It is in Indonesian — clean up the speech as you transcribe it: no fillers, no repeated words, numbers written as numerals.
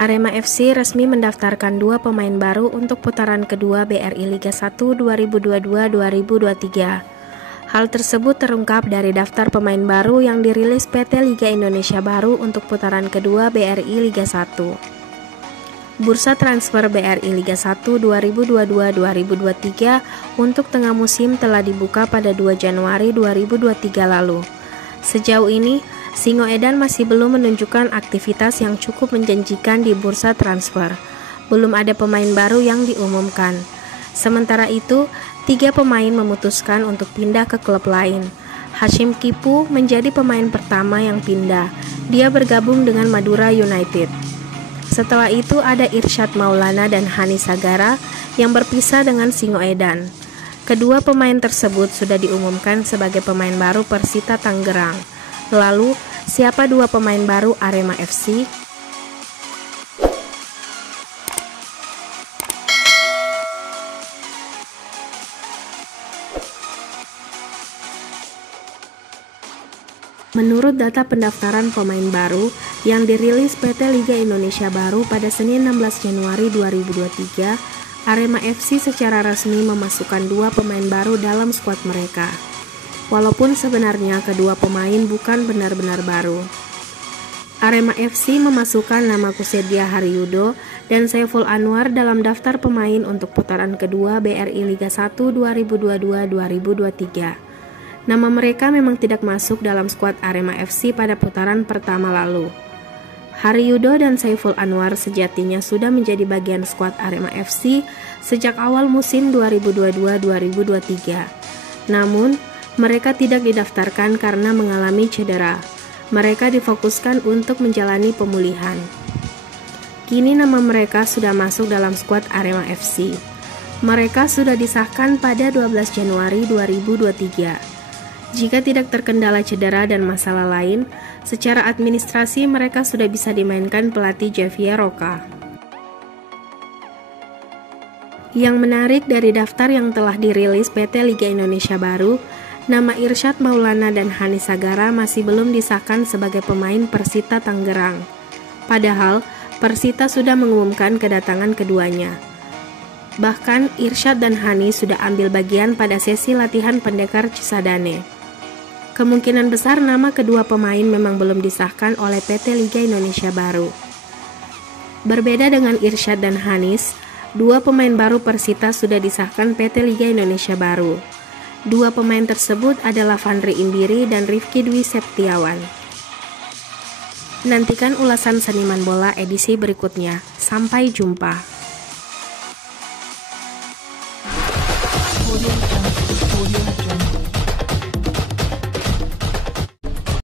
Arema FC resmi mendaftarkan 2 pemain baru untuk putaran kedua BRI Liga 1 2022-2023. Hal tersebut terungkap dari daftar pemain baru yang dirilis PT Liga Indonesia Baru untuk putaran kedua BRI Liga 1. Bursa transfer BRI Liga 1 2022-2023 untuk tengah musim telah dibuka pada 2 Januari 2023 lalu. Sejauh ini, Singoedan masih belum menunjukkan aktivitas yang cukup menjanjikan di bursa transfer. Belum ada pemain baru yang diumumkan. Sementara itu, 3 pemain memutuskan untuk pindah ke klub lain. Hashim Kipu menjadi pemain pertama yang pindah. Dia bergabung dengan Madura United. Setelah itu ada Irsyad Maulana dan Hani Sagara yang berpisah dengan Singoedan. Kedua pemain tersebut sudah diumumkan sebagai pemain baru Persita Tangerang. Lalu, siapa 2 pemain baru Arema FC? Menurut data pendaftaran pemain baru yang dirilis PT Liga Indonesia Baru pada Senin 16 Januari 2023, Arema FC secara resmi memasukkan 2 pemain baru dalam skuad mereka. Walaupun sebenarnya kedua pemain bukan benar-benar baru. Arema FC memasukkan nama Kusedia Haryudo dan Saiful Anwar dalam daftar pemain untuk putaran kedua BRI Liga 1 2022-2023. Nama mereka memang tidak masuk dalam skuad Arema FC pada putaran pertama lalu. Haryudo dan Saiful Anwar sejatinya sudah menjadi bagian skuad Arema FC sejak awal musim 2022-2023. Namun, mereka tidak didaftarkan karena mengalami cedera. Mereka difokuskan untuk menjalani pemulihan. Kini nama mereka sudah masuk dalam skuad Arema FC. Mereka sudah disahkan pada 12 Januari 2023. Jika tidak terkendala cedera dan masalah lain, secara administrasi mereka sudah bisa dimainkan pelatih Javier Roca. Yang menarik dari daftar yang telah dirilis PT Liga Indonesia Baru, nama Irsyad Maulana dan Hani Sagara masih belum disahkan sebagai pemain Persita Tangerang. Padahal, Persita sudah mengumumkan kedatangan keduanya. Bahkan, Irsyad dan Hani sudah ambil bagian pada sesi latihan pendekar Cisadane. Kemungkinan besar nama kedua pemain memang belum disahkan oleh PT Liga Indonesia Baru. Berbeda dengan Irsyad dan Hanis, 2 pemain baru Persita sudah disahkan PT Liga Indonesia Baru. 2 pemain tersebut adalah Fandri Imbiri dan Rifki Dwi Septiawan. Nantikan ulasan Seniman Bola edisi berikutnya. Sampai jumpa.